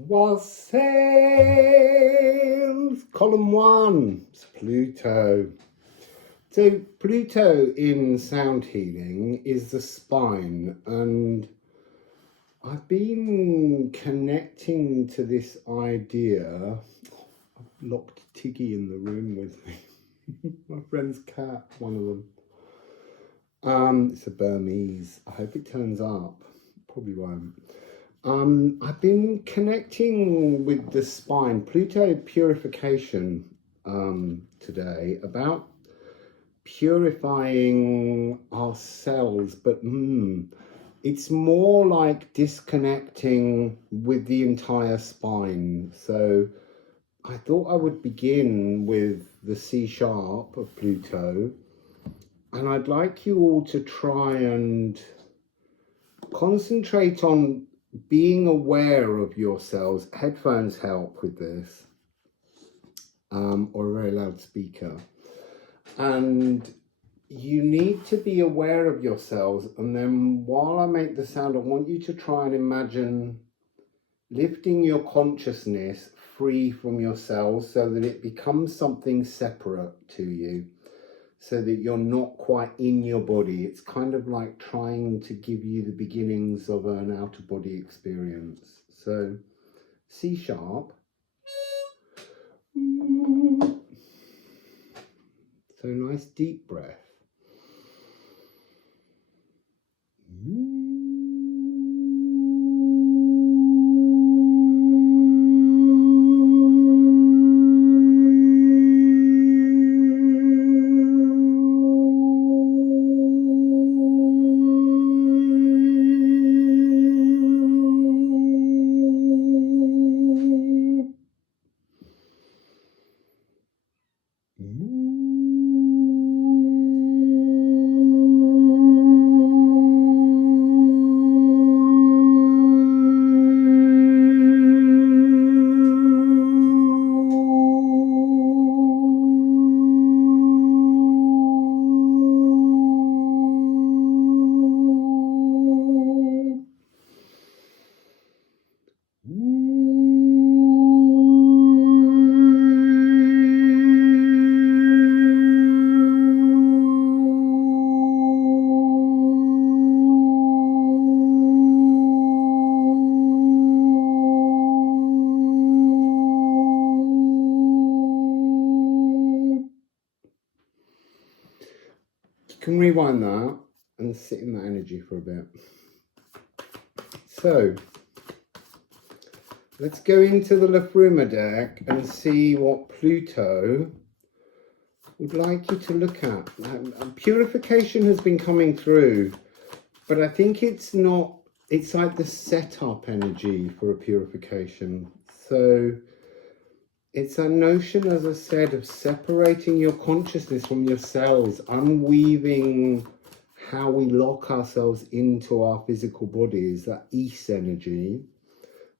Wassail, column 1, it's Pluto. So Pluto in sound healing is the spine, and I've been connecting to this idea. I've locked Tiggy in the room with me. My friend's cat, one of them. It's a Burmese. I hope it turns up. Probably won't. I've been connecting with the spine, Pluto purification today, about purifying ourselves, but it's more like disconnecting with the entire spine. So I thought I would begin with the C sharp of Pluto, and I'd like you all to try and concentrate on being aware of yourselves. Headphones help with this, or a very loud speaker. And you need to be aware of yourselves. And then while I make the sound, I want you to try and imagine lifting your consciousness free from yourselves so that it becomes something separate to you, so that you're not quite in your body. It's kind of like trying to give you the beginnings of an out-of-body experience. So, C sharp. So nice deep breath. You can rewind that and sit in that energy for a bit. So let's go into the Liffruma deck and see what Pluto would like you to look at. Purification has been coming through, but I think it's not, it's like the setup energy for a purification. So it's that notion, as I said, of separating your consciousness from your cells, unweaving how we lock ourselves into our physical bodies, that East energy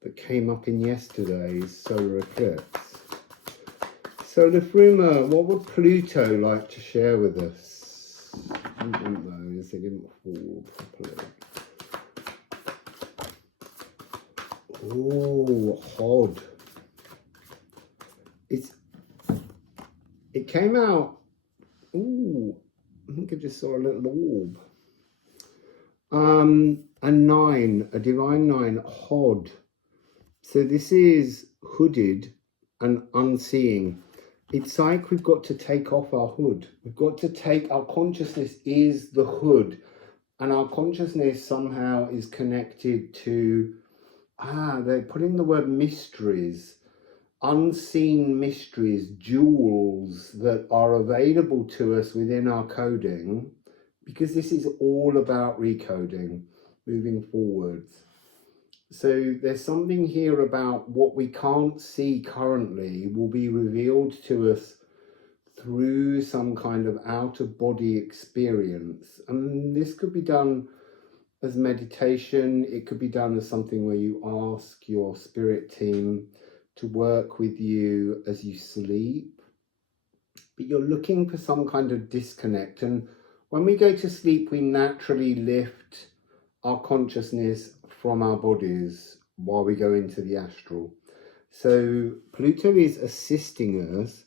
that came up in yesterday's solar eclipse. So Liffruma, what would Pluto like to share with us? I don't know, they didn't fall properly. Oh, Hod. It came out, ooh, I think I just saw a little orb. A 9, a divine 9, Hod. So this is hooded and unseeing. It's like we've got to take off our hood. We've got to take, our consciousness is the hood, and our consciousness somehow is connected to, they're putting the word mysteries, unseen mysteries, jewels that are available to us within our coding, because this is all about recoding, moving forwards. So there's something here about what we can't see currently will be revealed to us through some kind of out-of-body experience. And this could be done as meditation. It could be done as something where you ask your spirit team to work with you as you sleep. But you're looking for some kind of disconnect. And when we go to sleep, we naturally lift our consciousness from our bodies. while we go into the astral. So Pluto is assisting us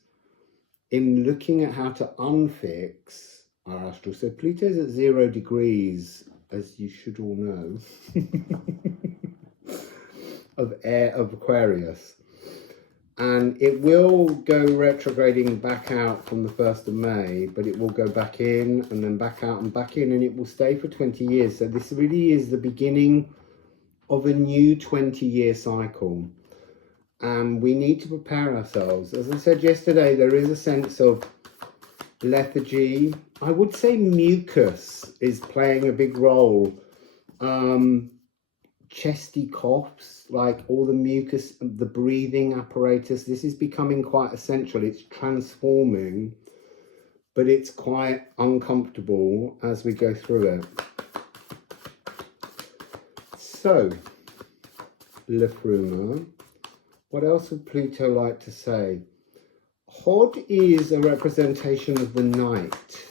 in looking at how to unfix our astral. So Pluto's at 0 degrees, as you should all know, of Aquarius. And it will go retrograding back out from the 1st of May, but it will go back in and then back out and back in, and it will stay for 20 years. So this really is the beginning of a new 20-year cycle. And we need to prepare ourselves. As I said yesterday, there is a sense of lethargy. I would say mucus is playing a big role. Chesty coughs, like all the mucus, the breathing apparatus, this is becoming quite essential. It's transforming, but it's quite uncomfortable as we go through it. So, Liffruma, what else would Pluto like to say? Hod is a representation of the night.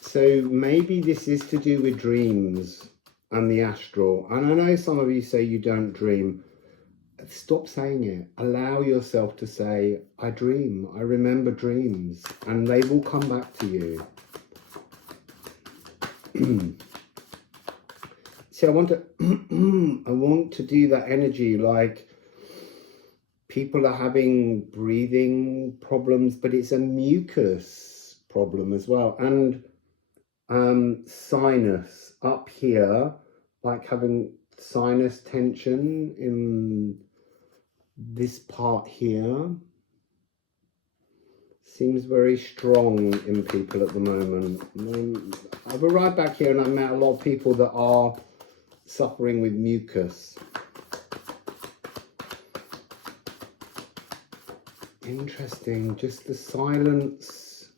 So maybe this is to do with dreams and the astral. And I know some of you say you don't dream. Stop saying it. Allow yourself to say, I dream. I remember dreams. And they will come back to you. See, I want to do that energy, like people are having breathing problems, but it's a mucus problem as well. And sinus up here, like having sinus tension in this part here, seems very strong in people at the moment. I've arrived back here and I've met a lot of people that are suffering with mucus. Interesting, just the silence.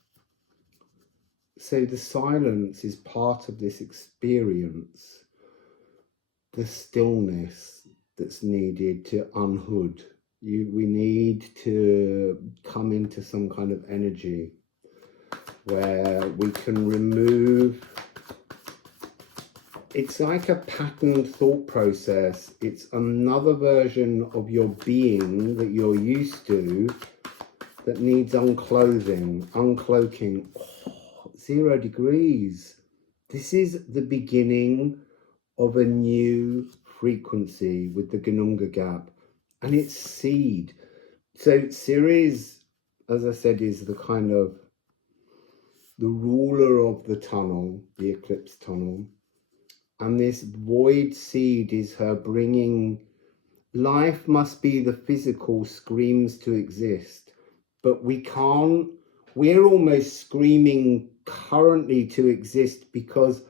So the silence is part of this experience, the stillness that's needed to unhood. We need to come into some kind of energy where we can remove. It's like a patterned thought process. It's another version of your being that you're used to that needs unclothing, uncloaking. 0 degrees. This is the beginning of a new frequency with the Gununga gap, and it's seed. So Ceres, as I said, is the kind of the ruler of the tunnel, the eclipse tunnel, and this void seed is her bringing life. Must be the physical screams to exist, but we can't. We're almost screaming currently to exist because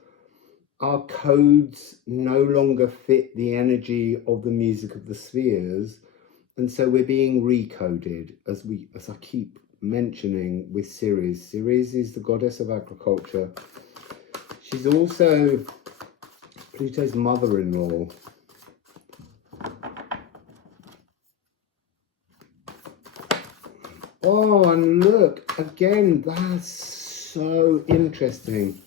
our codes no longer fit the energy of the music of the spheres, and so we're being recoded, as I keep mentioning with Ceres. Ceres is the goddess of agriculture. She's also Pluto's mother-in-law. Oh, and look, again, that's so interesting.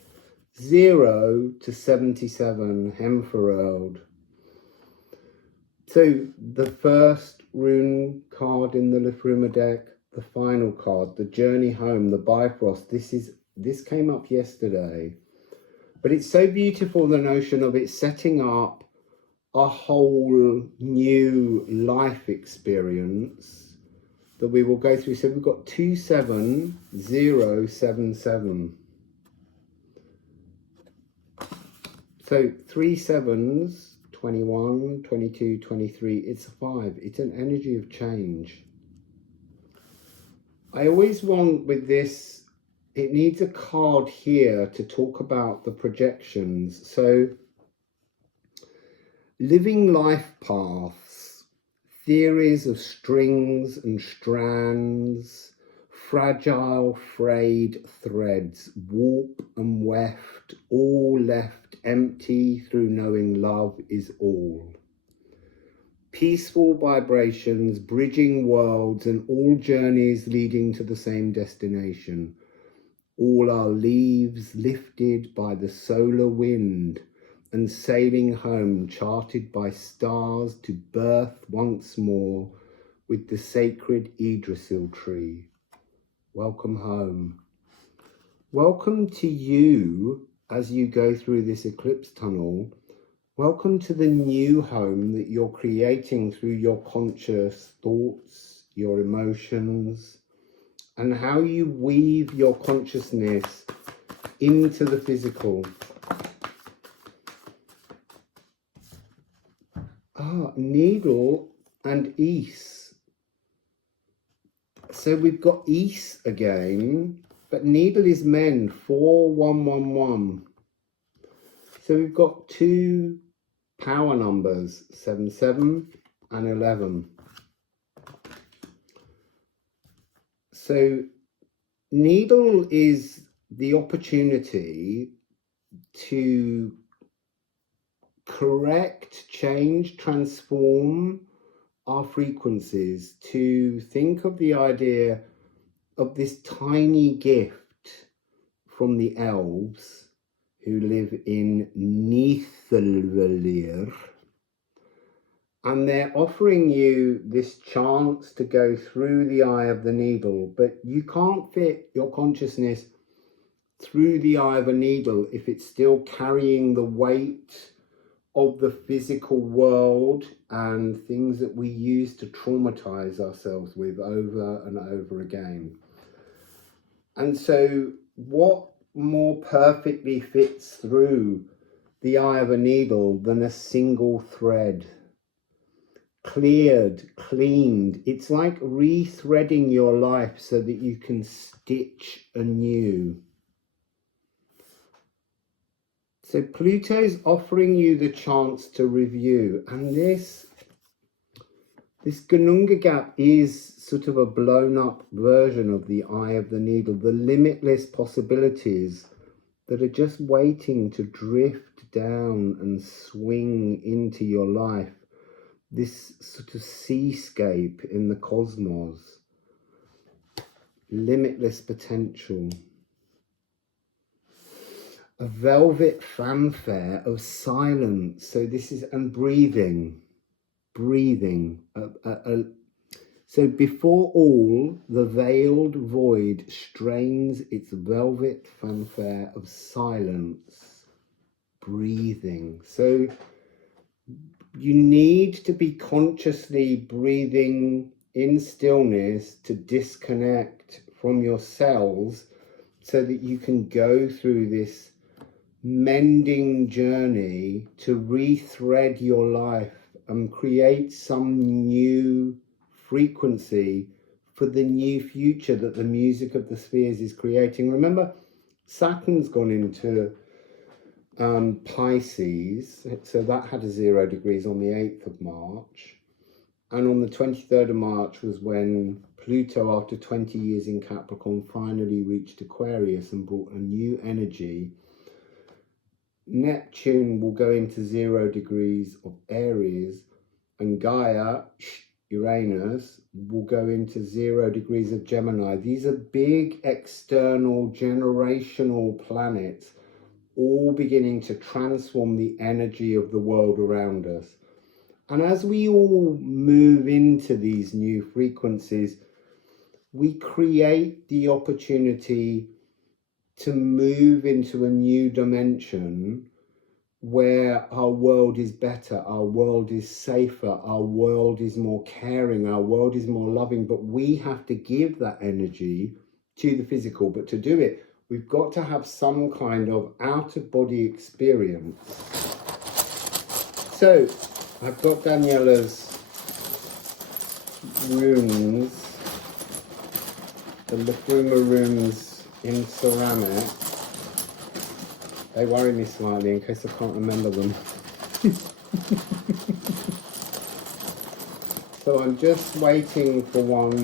0 to 77, Hemfereld. So the first rune card in the Liffruma deck, the final card, the journey home, the Bifrost. This came up yesterday, but it's so beautiful, the notion of it setting up a whole new life experience that we will go through. So we've got 27077. So 3 sevens, 21, 22, 23, it's a 5. It's an energy of change. I always want with this, it needs a card here to talk about the projections. So living life paths, theories of strings and strands, fragile frayed threads, warp and weft, all left empty through knowing love is all. Peaceful vibrations, bridging worlds, and all journeys leading to the same destination. All our leaves lifted by the solar wind, and sailing home, charted by stars to birth once more with the sacred Yggdrasil tree. Welcome home. Welcome to you as you go through this eclipse tunnel. Welcome to the new home that you're creating through your conscious thoughts, your emotions, and how you weave your consciousness into the physical. Needle and Ease. So we've got Ease again, but Needle is men, 4111. So we've got two power numbers, 77 and 11. So Needle is the opportunity to correct, change, transform our frequencies, to think of the idea of this tiny gift from the elves who live in Nithilvalir, and they're offering you this chance to go through the eye of the needle, but you can't fit your consciousness through the eye of a needle if it's still carrying the weight of the physical world and things that we use to traumatize ourselves with over and over again. And so what more perfectly fits through the eye of a needle than a single thread? Cleared, cleaned. It's like rethreading your life so that you can stitch anew. So Pluto's offering you the chance to review, and this Gununga gap is sort of a blown up version of the eye of the needle, the limitless possibilities that are just waiting to drift down and swing into your life, this sort of seascape in the cosmos, limitless potential. A velvet fanfare of silence. So this is, and breathing. So before all, the veiled void strains its velvet fanfare of silence. Breathing. So you need to be consciously breathing in stillness to disconnect from your cells so that you can go through this mending journey to rethread your life and create some new frequency for the new future that the music of the spheres is creating. Remember, Saturn's gone into Pisces, so that had a 0 degrees on the 8th of March. And on the 23rd of March was when Pluto, after 20 years in Capricorn, finally reached Aquarius and brought a new energy. Neptune will go into 0 degrees of Aries, and Gaia, Uranus, will go into 0 degrees of Gemini. These are big external generational planets, all beginning to transform the energy of the world around us. And as we all move into these new frequencies, we create the opportunity to move into a new dimension where our world is better, our world is safer, our world is more caring, our world is more loving. But we have to give that energy to the physical. But to do it, we've got to have some kind of out-of-body experience. So I've got Daniela's runes, the Liffruma runes in ceramic. They worry me slightly in case I can't remember them. So I'm just waiting for one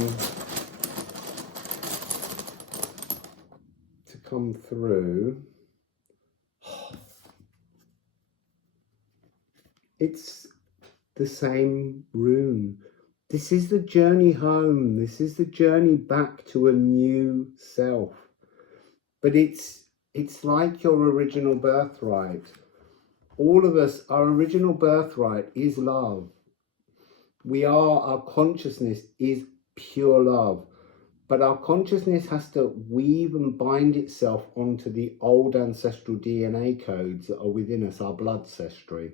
to come through. It's the same rune. This is the journey home. This is the journey back to a new self. But it's like your original birthright. all of us, our original birthright is love. Our consciousness is pure love. But our consciousness has to weave and bind itself onto the old ancestral DNA codes that are within us, our blood ancestry.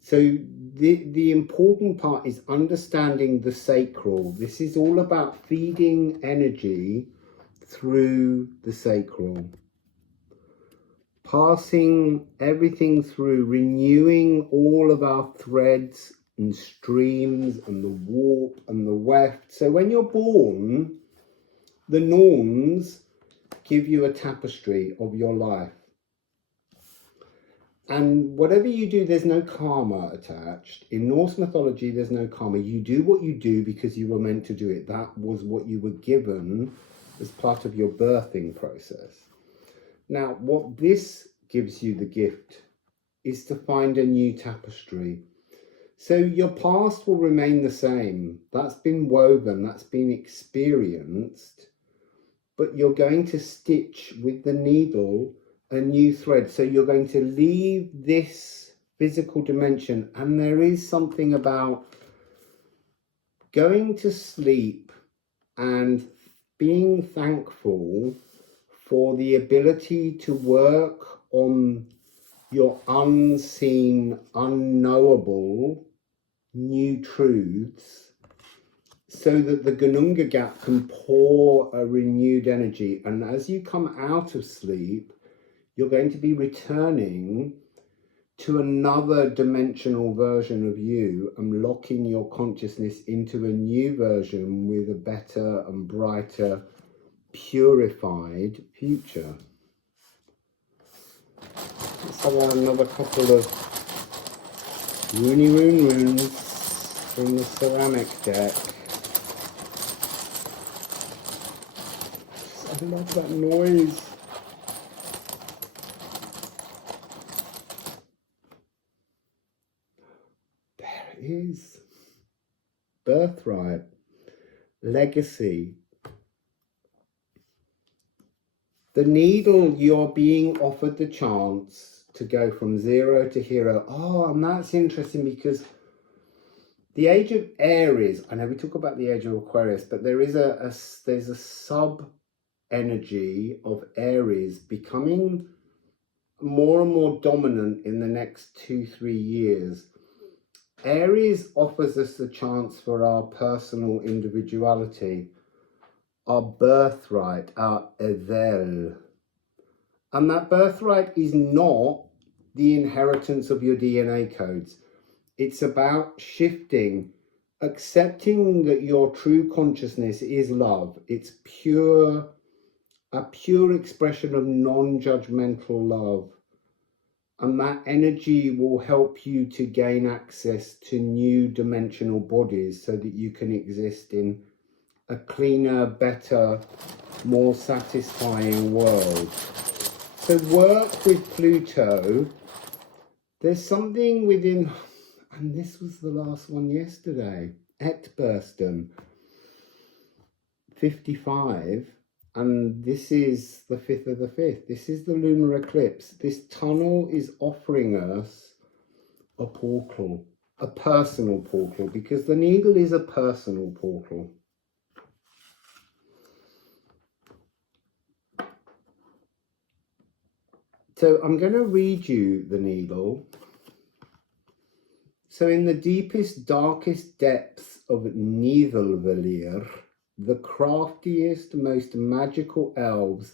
So the important part is understanding the sacral. This is all about feeding energy through the sacral. Passing everything through, renewing all of our threads and streams and the warp and the weft. So when you're born, the norns give you a tapestry of your life. And whatever you do, there's no karma attached. In Norse mythology, there's no karma. You do what you do because you were meant to do it. That was what you were given as part of your birthing process. Now, what this gives you the gift is to find a new tapestry. So your past will remain the same. That's been woven, that's been experienced, but you're going to stitch with the needle a new thread. So you're going to leave this physical dimension, and there is something about going to sleep and being thankful for the ability to work on your unseen, unknowable new truths, so that the Gununga gap can pour a renewed energy. And as you come out of sleep, you're going to be returning to another dimensional version of you and locking your consciousness into a new version with a better and brighter, purified future. Let's have another couple of runes from the ceramic deck. I love that noise. There it is. Birthright. Legacy. The needle, you're being offered the chance to go from 0 to hero. Oh, and that's interesting because the age of Aries, I know we talk about the age of Aquarius, but there is there's a sub energy of Aries becoming more and more dominant in the next 2-3 years. Aries offers us the chance for our personal individuality, our birthright, our Ezel. And that birthright is not the inheritance of your DNA codes. It's about shifting, accepting that your true consciousness is love. It's pure, a pure expression of non-judgmental love. And that energy will help you to gain access to new dimensional bodies so that you can exist in a cleaner, better, more satisfying world. So work with Pluto. There's something within, and this was the last one yesterday, Etbursten, 55, and this is the 5th of the 5th. This is the lunar eclipse. This tunnel is offering us a portal, a personal portal, because the needle is a personal portal. So I'm going to read you the needle. So in the deepest, darkest depths of Nidalvalir, the craftiest, most magical elves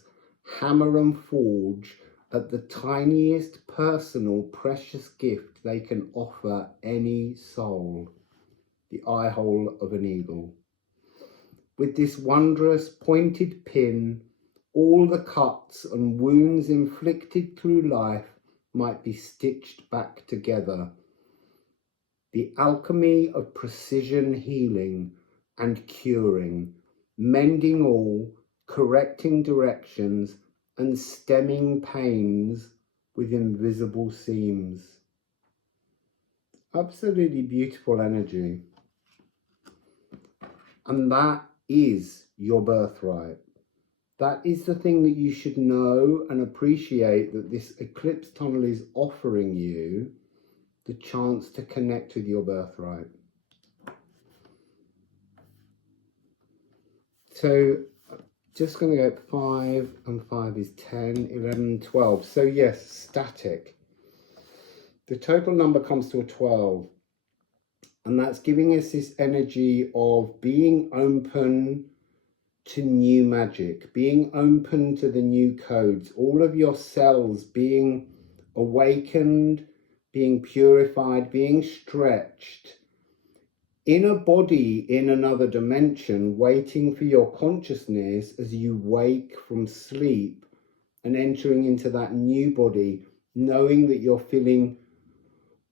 hammer and forge at the tiniest personal precious gift they can offer any soul, the eye hole of an eagle. With this wondrous pointed pin, all the cuts and wounds inflicted through life might be stitched back together. The alchemy of precision healing and curing, mending all, correcting directions, and stemming pains with invisible seams. Absolutely beautiful energy. And that is your birthright. That is the thing that you should know and appreciate, that this eclipse tunnel is offering you the chance to connect with your birthright. So just going to go 5 and 5 is 10, 11, 12. So yes, static. The total number comes to a 12. And that's giving us this energy of being open to new magic, being open to the new codes, all of your cells being awakened, being purified, being stretched in a body in another dimension, waiting for your consciousness as you wake from sleep and entering into that new body, knowing that you're filling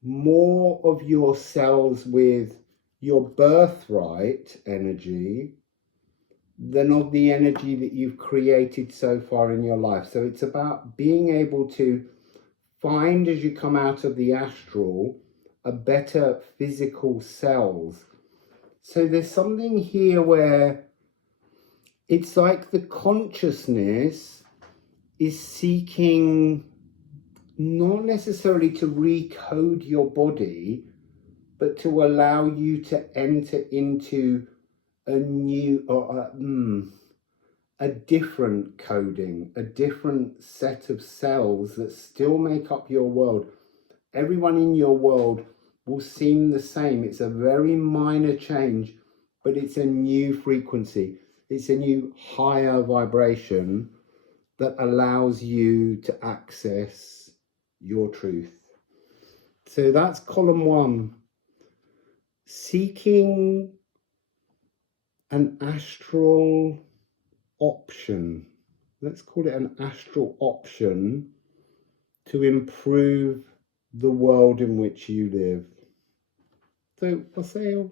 more of your cells with your birthright energy than of the energy that you've created so far in your life. So it's about being able to find, as you come out of the astral, a better physical cells. So there's something here where it's like the consciousness is seeking not necessarily to recode your body, but to allow you to enter into a new or a different coding, a different set of cells that still make up your world. Everyone in your world will seem the same. It's a very minor change, but it's a new frequency. It's a new higher vibration that allows you to access your truth. So that's column 1. Seeking an astral option. Let's call it an astral option to improve the world in which you live. So Wassail,